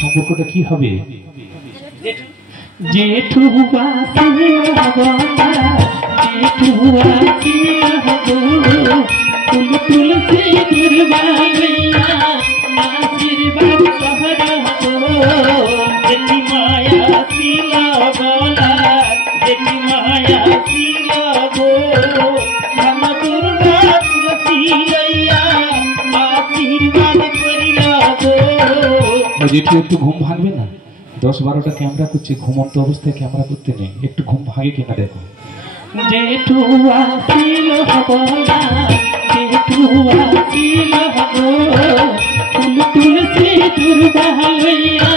সম্পর্কটা কি হবে? যেটু একটু ঘুম ভাঙবে না, 10-12টা ক্যামেরা করছে, ঘুমন্ত অবস্থায় ক্যামেরা করতে নেই, একটু ঘুম ভাঙে কিনা দেখো। জেঠু আসিল বলা, জেঠু আসিল গো, ফুল তুলসী দুর্বা লইয়া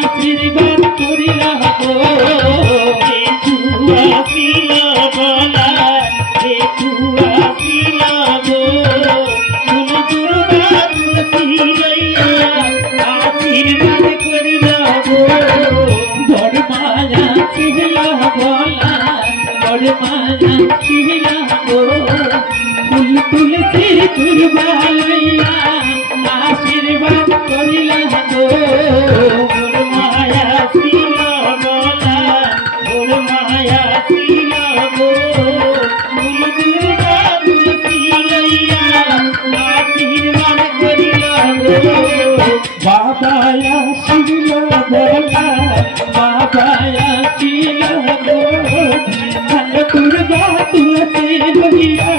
আশীর্বাদ করিলা গো। জেঠু আসিল বলা, জেঠু আসিল গো, ফুল দুর্বা তুলসী লইয়া আশীর্বাদ করিলা গো। বড় মায়া ছিলা বলা, বড় মায়া ছিলা গো, ফুল তুলসী দুর্বা লইয়া আশীর্বাদ করিলা গো। বড় মায়া ছিলা বলা, বড় মায়া ছিলা গো, ফুল দুর্বা তুলসী লইয়া আশীর্বাদ করিলা গো। বাবায়া ছিলা বলা, বাবায়া ছিলা গো, দুর্বা তুলসী লইয়া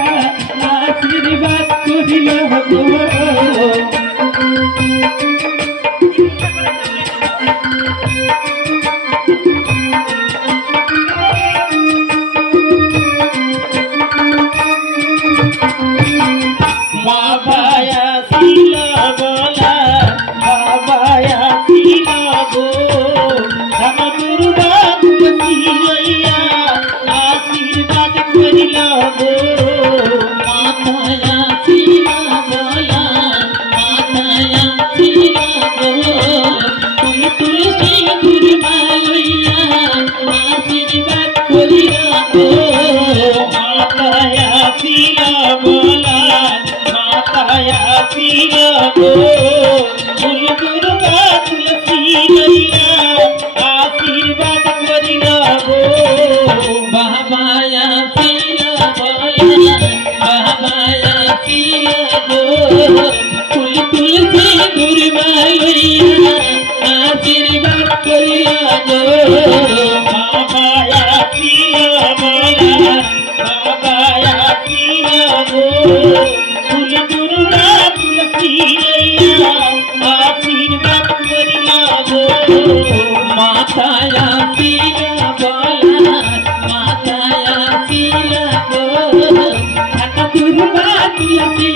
আশীর্বাদ করিলা গো। বাবায়া ছিলা বলা, বাবায়া ছিলা গো, দুর্বা তুলসী লইয়া আশীর্বাদ করিলা গো। মাথায়া ছিলা বলা, মাথায়া ছিলা গো, ফুল তুলসী দুর্বা লইয়া আশীর্বাদ করিলা গো। মাথায়া ছিলা বলা, মাথায়া ছিলা গো, ফুল দুর্বা তুলসী লইয়া আশীর্বাদ করিলা গো। বাবায়া ছিলা বলা, বাবায়া ছিলা গো, ফুল তুলসী দুর্বা লইয়া আশীর্বাদ করিলা গো। বাবায়া ছিলা বলা, বাবায়া ছিলা গো, ফুল দুর্বা তুলসী লইয়া আশীর্বাদ করিলা গো। মাথায়া ছিলা বলা, মাথায়া ছিলা গো, দুর্বা তুলসী